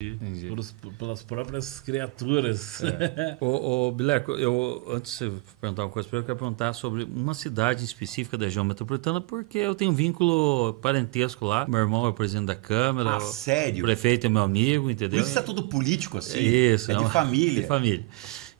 Entendi. Pelas próprias criaturas. Ô, Bileco, antes de você perguntar uma coisa para eu quero perguntar sobre uma cidade específica da região metropolitana, porque eu tenho um vínculo parentesco lá. Meu irmão é o presidente da Câmara. Ah, sério? O prefeito é meu amigo, Por entendeu? isso é tudo político assim? Isso. É de família. De família.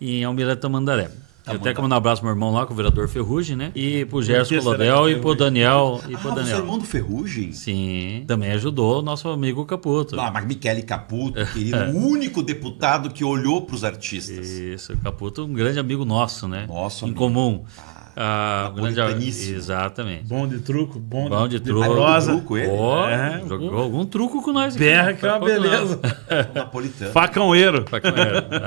E em Almirante Tamandaré. Eu até como um abraço pro meu irmão lá, com o vereador Ferrugem, né? E pro Gerson Colodel e pro Daniel. Você é irmão do Ferrugem? Sim. Também ajudou o nosso amigo Caputo. Ah, mas Michele Caputo, querido, o único deputado que olhou para os artistas. Isso, o Caputo, um grande amigo nosso, né? Nosso em amigo. comum. Um grande Exatamente. Bom de truco, bom de truco. prosa. Truco, ele? Jogou algum truco com nós. Berra que é uma beleza. Napolitano. Facãoeiro.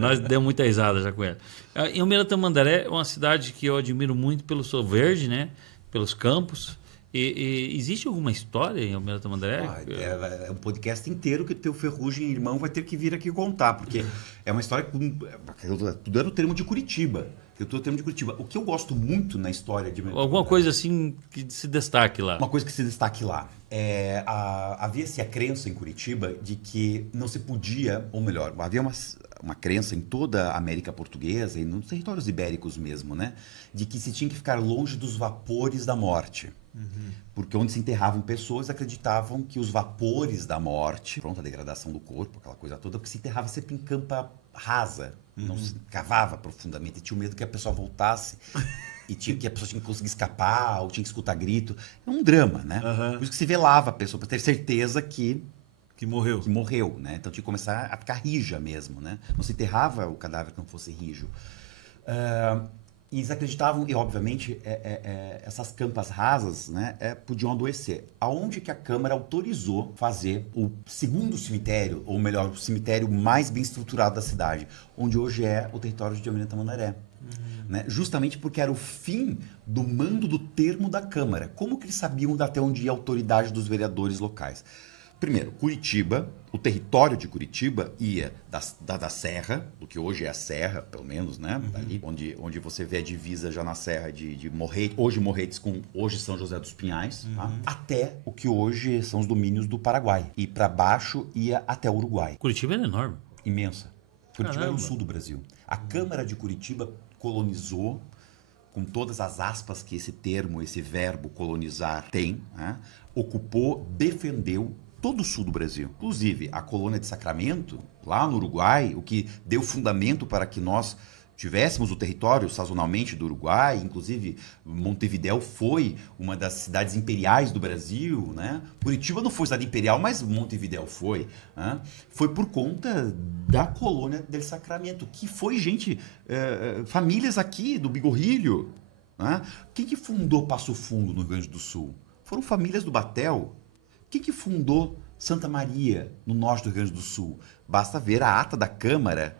Nós demos muita risada já com ele. Em Almirante Tamandaré é uma cidade que eu admiro muito pelo seu verde, né? Pelos campos. E existe alguma história em Almirante Tamandaré? É um podcast inteiro que o teu Ferrugem irmão vai ter que vir aqui contar, porque é uma história que tudo era o termo de Curitiba. O que eu gosto muito na história de... Alguma coisa assim que se destaque lá. Uma coisa que se destaque lá. Havia-se a crença em Curitiba de que não se podia, ou melhor, havia uma crença em toda a América Portuguesa e nos territórios ibéricos mesmo, né? De que se tinha que ficar longe dos vapores da morte. Porque onde se enterravam pessoas acreditavam que os vapores da morte, a degradação do corpo, aquela coisa toda, porque se enterrava sempre em campa rasa, não se cavava profundamente, e tinha medo que a pessoa voltasse e que a pessoa tinha que conseguir escapar ou tinha que escutar grito. É um drama, né? Por isso que se velava a pessoa, para ter certeza que morreu, né? Então tinha que começar a ficar rija mesmo, né? Não se enterrava o cadáver que não fosse rijo. E eles acreditavam, e obviamente essas campas rasas, né, podiam adoecer. Aonde que a Câmara autorizou fazer o segundo cemitério, ou melhor, o cemitério mais bem estruturado da cidade, onde hoje é o território de Almirante Tamandaré. Né? Justamente porque era o fim do mando do termo da Câmara. Como que eles sabiam até onde ia a autoridade dos vereadores locais? Primeiro, Curitiba, o território de Curitiba ia da Serra, do que hoje é a Serra, pelo menos, né? Ali, onde você vê a divisa já na Serra de Morretes, hoje Morretes com hoje São José dos Pinhais, tá? Até o que hoje são os domínios do Paraguai. E para baixo ia até o Uruguai. Curitiba é enorme. Imensa. Curitiba é o sul do Brasil. A Câmara de Curitiba colonizou, com todas as aspas que esse termo, esse verbo colonizar tem, né? Ocupou, defendeu todo o sul do Brasil. Inclusive, a colônia de Sacramento, lá no Uruguai, o que deu fundamento para que nós tivéssemos o território sazonalmente do Uruguai, inclusive Montevidéu foi uma das cidades imperiais do Brasil, né? Curitiba não foi cidade imperial, mas Montevidéu foi, né? Foi por conta da colônia del Sacramento, que foi famílias aqui do Bigorrilho, né? Quem que fundou Passo Fundo no Rio Grande do Sul? Foram famílias do Batel. Quem que fundou Santa Maria, no norte do Rio Grande do Sul? Basta ver a ata da Câmara,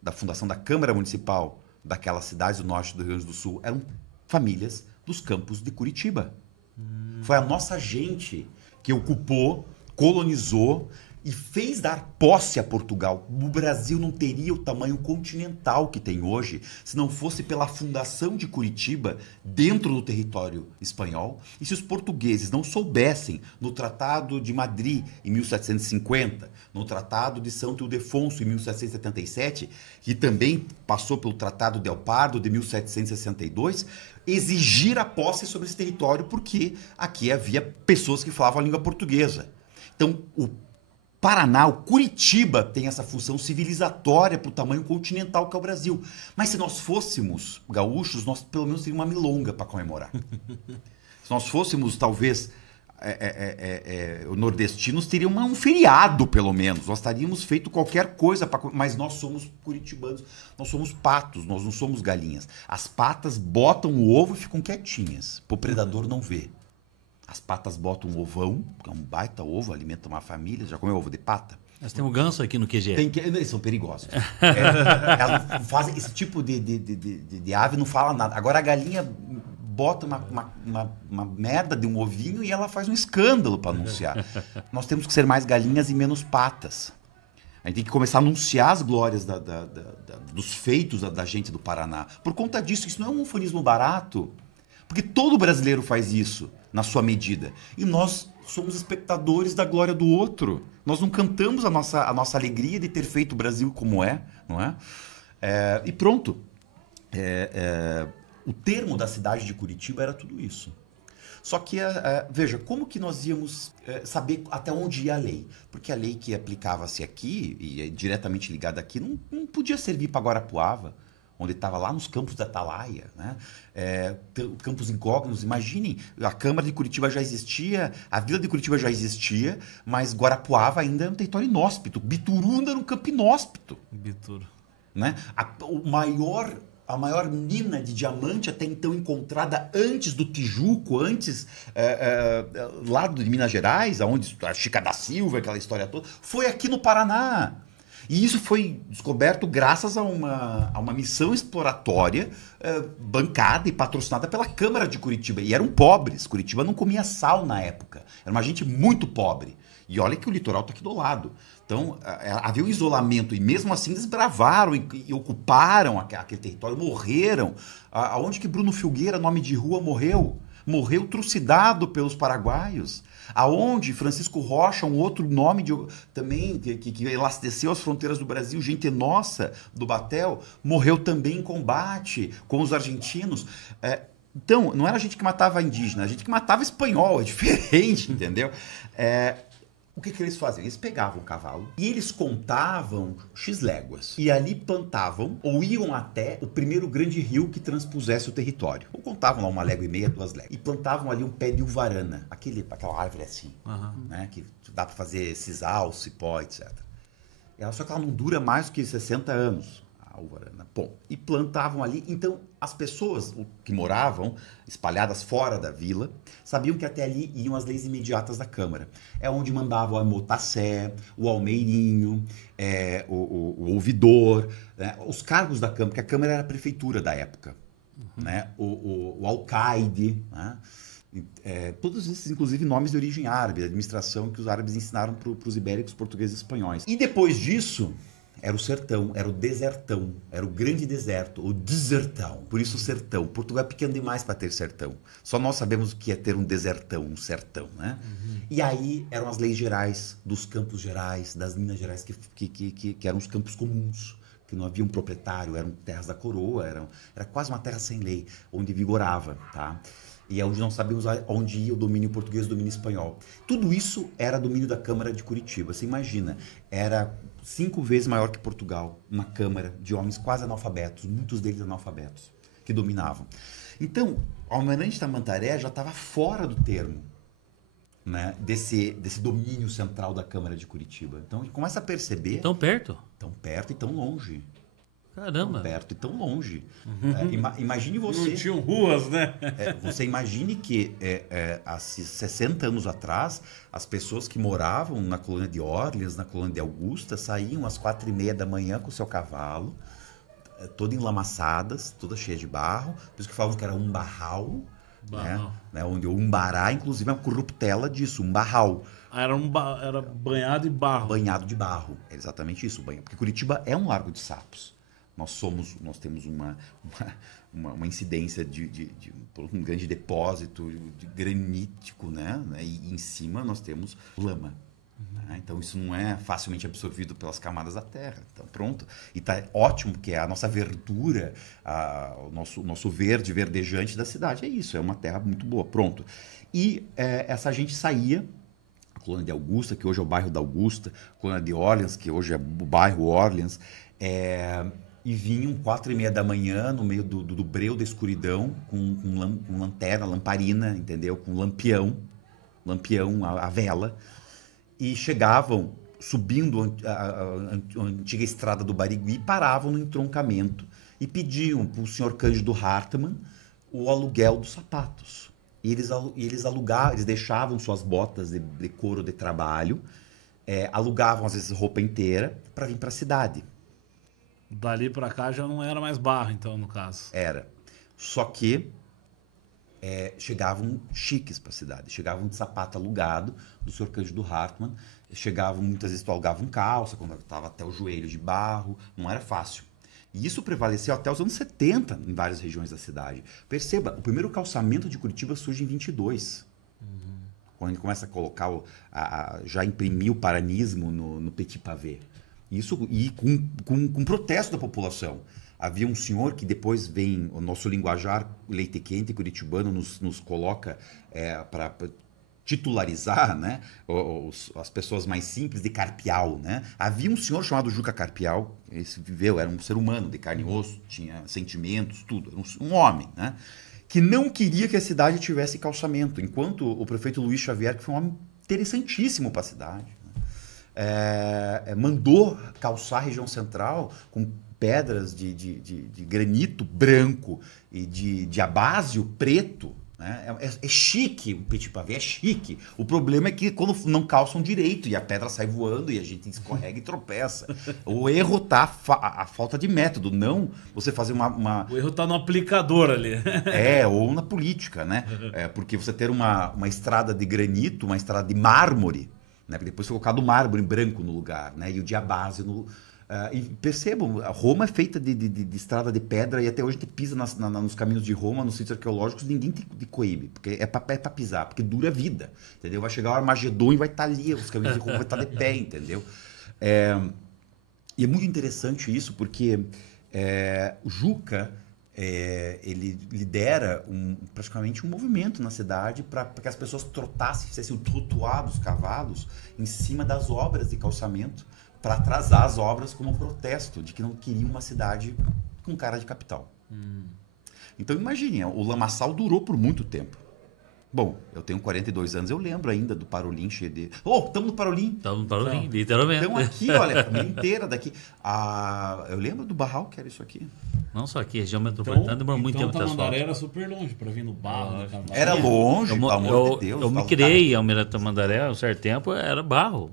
da fundação da Câmara Municipal daquelas cidades do norte do Rio Grande do Sul. Eram famílias dos campos de Curitiba. Foi a nossa gente que ocupou, colonizou e fez dar posse a Portugal. O Brasil não teria o tamanho continental que tem hoje se não fosse pela fundação de Curitiba dentro do território espanhol. E se os portugueses não soubessem, no Tratado de Madrid, em 1750, no Tratado de Santo Ildefonso, em 1777, que também passou pelo Tratado de El Pardo, de 1762, exigir a posse sobre esse território porque aqui havia pessoas que falavam a língua portuguesa. Então, o Paraná, o Curitiba, tem essa função civilizatória para o tamanho continental que é o Brasil. Mas se nós fôssemos gaúchos, nós pelo menos teríamos uma milonga para comemorar. Se nós fôssemos, talvez, nordestinos, teríamos um feriado, pelo menos. Nós estaríamos feito qualquer coisa, mas nós somos curitibanos, nós somos patos, nós não somos galinhas. As patas botam o ovo e ficam quietinhas, para o predador não ver. As patas botam um ovão, que é um baita ovo, alimenta uma família. Já comeu ovo de pata? Nós temos ganso aqui no QG. Eles são perigosos. Elas fazem esse tipo de ave, não fala nada. Agora a galinha bota uma merda de um ovinho e ela faz um escândalo para anunciar. Nós temos que ser mais galinhas e menos patas. A gente tem que começar a anunciar as glórias dos feitos da gente do Paraná. Por conta disso, isso não é um ufanismo barato. Porque todo brasileiro faz isso, na sua medida. E nós somos espectadores da glória do outro. Nós não cantamos a nossa alegria de ter feito o Brasil como é, não é? E pronto. O termo da cidade de Curitiba era tudo isso. Só que, veja, como que nós íamos saber até onde ia a lei? Porque a lei que aplicava-se aqui, e é diretamente ligada aqui, não podia servir para Guarapuava, onde estava lá nos campos da Atalaia, né? Campos incógnitos. Imaginem, a Câmara de Curitiba já existia, a Vila de Curitiba já existia, mas Guarapuava ainda é um território inóspito. Bituruna era um campo inóspito. Bitur. Né? A maior mina de diamante até então encontrada antes do Tijuco, antes lá de Minas Gerais, onde a Chica da Silva, aquela história toda, foi aqui no Paraná. E isso foi descoberto graças a uma missão exploratória bancada e patrocinada pela Câmara de Curitiba. E eram pobres. Curitiba não comia sal na época. Era uma gente muito pobre. E olha que o litoral está aqui do lado. Então, havia um isolamento. E mesmo assim desbravaram e ocuparam aquele território. Morreram. Aonde que Bruno Filgueira, nome de rua, morreu? Morreu trucidado pelos paraguaios. Aonde Francisco Rocha, um outro nome também que elasteceu as fronteiras do Brasil, gente nossa, do Batel, morreu também em combate com os argentinos. Então, não era a gente que matava indígena, a gente que matava espanhol, é diferente, entendeu? O que eles faziam? Eles pegavam o cavalo e eles contavam X léguas. E ali plantavam ou iam até o primeiro grande rio que transpusesse o território. Ou contavam lá 1,5 légua, 2 léguas. E plantavam ali um pé de uvarana. Aquela árvore assim, né? Que dá para fazer sisal, cipó, etc. Só que ela não dura mais do que 60 anos, a uvarana. Bom, e plantavam ali. Então, as pessoas que moravam espalhadas fora da vila sabiam que até ali iam as leis imediatas da Câmara. É onde mandava o Amotacé, o Almeirinho, o ouvidor, né? Os cargos da Câmara, porque a Câmara era a prefeitura da época, né? O alcaide, né? Todos esses, inclusive, nomes de origem árabe, da administração que os árabes ensinaram para os ibéricos, portugueses e espanhóis. E depois disso, era o sertão, era o desertão, era o grande deserto, o desertão. Por isso o sertão. Portugal é pequeno demais para ter sertão. Só nós sabemos o que é ter um desertão, um sertão, né? E aí eram as leis gerais, dos campos gerais, das Minas Gerais, que eram os campos comuns, que não havia um proprietário, eram terras da coroa, era quase uma terra sem lei, onde vigorava, tá? E é onde não sabemos onde ia o domínio português e o domínio espanhol. Tudo isso era domínio da Câmara de Curitiba. Você imagina, era 5 vezes maior que Portugal, uma Câmara de homens quase analfabetos, muitos deles analfabetos, que dominavam. Então, Almirante Tamandaré já estava fora do termo, né, desse domínio central da Câmara de Curitiba. Então, a gente começa a perceber... Tão perto? Tão perto e tão longe. Caramba. Tão perto e tão longe. Imagine você... Não tinham ruas, né? Você imagine que há 60 anos atrás, as pessoas que moravam na colônia de Orleans, na colônia de Augusta, saíam às 4h30 da manhã com o seu cavalo, todas enlamaçadas, todas cheias de barro. Por isso que falavam que era um barral, né? Onde o umbará, inclusive, é uma corruptela disso, um barral. Era banhado em barro. Banhado de barro, é exatamente isso. Porque Curitiba é um largo de sapos. Nós temos uma incidência de um grande depósito de granítico, né? E em cima nós temos lama. Né? Então isso não é facilmente absorvido pelas camadas da terra. Então pronto. E tá ótimo, porque a nossa verdura, o nosso verde verdejante da cidade é isso. É uma terra muito boa. Pronto. E essa gente saía, a colônia de Augusta, que hoje é o bairro da Augusta, a colônia de Orleans, que hoje é o bairro Orleans, e vinham 4h30 da manhã, no meio do breu da escuridão, com lanterna, lamparina, entendeu? Com lampião, a vela, e chegavam, subindo a antiga estrada do Barigui, paravam no entroncamento e pediam para o senhor Cândido Hartmann o aluguel dos sapatos. E eles alugavam, eles deixavam suas botas de couro de trabalho, alugavam às vezes roupa inteira para vir para a cidade. Dali pra cá já não era mais barro, então, no caso. Era. Só que chegavam chiques para a cidade. Chegavam de sapato alugado do Sr. Cândido Hartmann. Chegavam, muitas vezes, tu alugavam calça, quando estava até o joelho de barro. Não era fácil. E isso prevaleceu até os anos 70 em várias regiões da cidade. Perceba, o primeiro calçamento de Curitiba surge em 22. Quando a gente começa a colocar, já imprimir o paranismo no petit pavé. Isso, e com protesto da população. Havia um senhor que depois vem, o nosso linguajar leite quente curitibano nos coloca para titularizar, né, as pessoas mais simples de Carpial, né? Havia um senhor chamado Juca Carpial, esse viveu, era um ser humano de carne e osso, tinha sentimentos, tudo, era um homem, né? Que não queria que a cidade tivesse calçamento, enquanto o prefeito Luiz Xavier, que foi um homem interessantíssimo para a cidade, né? Mandou calçar a região central com pedras de granito branco e de abásio preto. É chique o petit pavé, é chique. O problema é que quando não calçam direito e a pedra sai voando e a gente escorrega e tropeça. O erro tá a falta de método, não você fazer uma... O erro tá no aplicador ali. Ou na política, né? Porque você ter uma estrada de granito, uma estrada de mármore, né? Depois foi colocado mármore branco no lugar, né? E o diabásio no... e percebam, Roma é feita de estrada de pedra e até hoje a gente pisa nos caminhos de Roma, nos sítios arqueológicos, ninguém te coíbe, porque é para pisar, porque dura a vida, entendeu? Vai chegar o Armagedon e vai estar ali, os caminhos de Roma vai estar de pé, entendeu? E é muito interessante isso, porque o Juca, ele lidera praticamente um movimento na cidade para que as pessoas trotassem, fizessem o trotuar dos cavalos em cima das obras de calçamento, para atrasar as obras como protesto de que não queriam uma cidade com cara de capital. Então imagine, o lamaçal durou por muito tempo. Bom, eu tenho 42 anos, eu lembro ainda do Parolim cheio de... estamos no Parolim. Estamos no Parolim, literalmente. Então aqui, olha, a família inteira daqui. Eu lembro do Barral, que era isso aqui. Não só aqui, região metropolitana demorou muito tempo até Tamandaré era super longe para vir no barro. Era longe, pelo amor de Deus. Eu me criei em Almirante Tamandaré, há um certo tempo, era barro.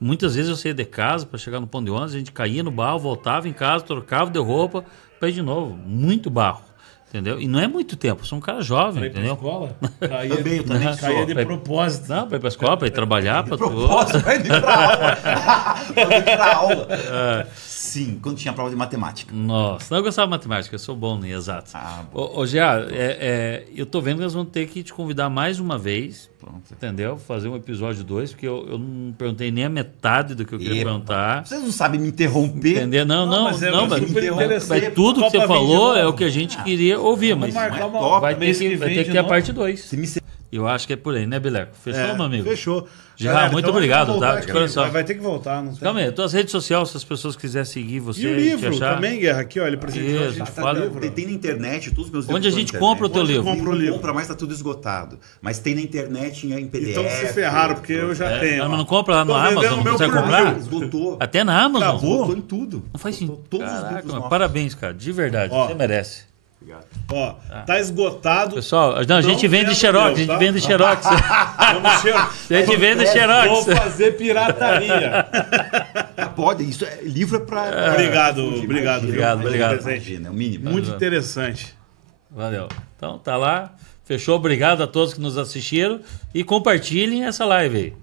Muitas vezes eu saía de casa para chegar no ponto de ônibus, a gente caía no barro, voltava em casa, trocava de roupa para ir de novo. Muito barro, entendeu? E não é muito tempo, eu sou um cara jovem, pra entendeu? Escola? Eu também caía de propósito. Não, para ir para a escola, para ir trabalhar, para tudo. Propósito, para ir para aula. Para ir para aula. Sim, quando tinha prova de matemática. Nossa, não, eu gostava de matemática, eu sou bom em exato. Ô, Jean, eu tô vendo que nós vamos ter que te convidar mais uma vez, entendeu? Fazer um episódio 2, porque eu não perguntei nem a metade do que eu queria perguntar. Vocês não sabem me interromper? Entendeu? Mas interessante. tudo que você falou é o que a gente queria ouvir, mas vai ter que ter a parte 2. Eu acho que é por aí, né, Bileco? Fechou, meu amigo? Fechou. Gerard, muito obrigado, tá? De coração. Vai ter que voltar, não sei. Calma aí, tuas redes sociais, se as pessoas quiserem seguir você. E o livro também, Guerra, aqui, ó, ele presenteou a gente. Tem na internet, todos os meus livros. Onde a gente compra o teu livro? Compra, mas tá tudo esgotado. Mas tem na internet em PDF. Então se ferraram, porque eu já tenho. Não compra lá no Amazon, não consegue comprar? Esgotou. Até na Amazon? Esgotou em tudo. Não faz sentido. Todos os livros nossos. Parabéns, cara, de verdade, você merece. Ó, tá esgotado. Pessoal, a gente vende xerox, a gente vende xerox. A gente vende xerox. Vou fazer pirataria. Pode, isso livro é pra... Obrigado. Imagina, é o mínimo. Muito interessante. Valeu. Então, tá lá. Fechou. Obrigado a todos que nos assistiram. E compartilhem essa live aí.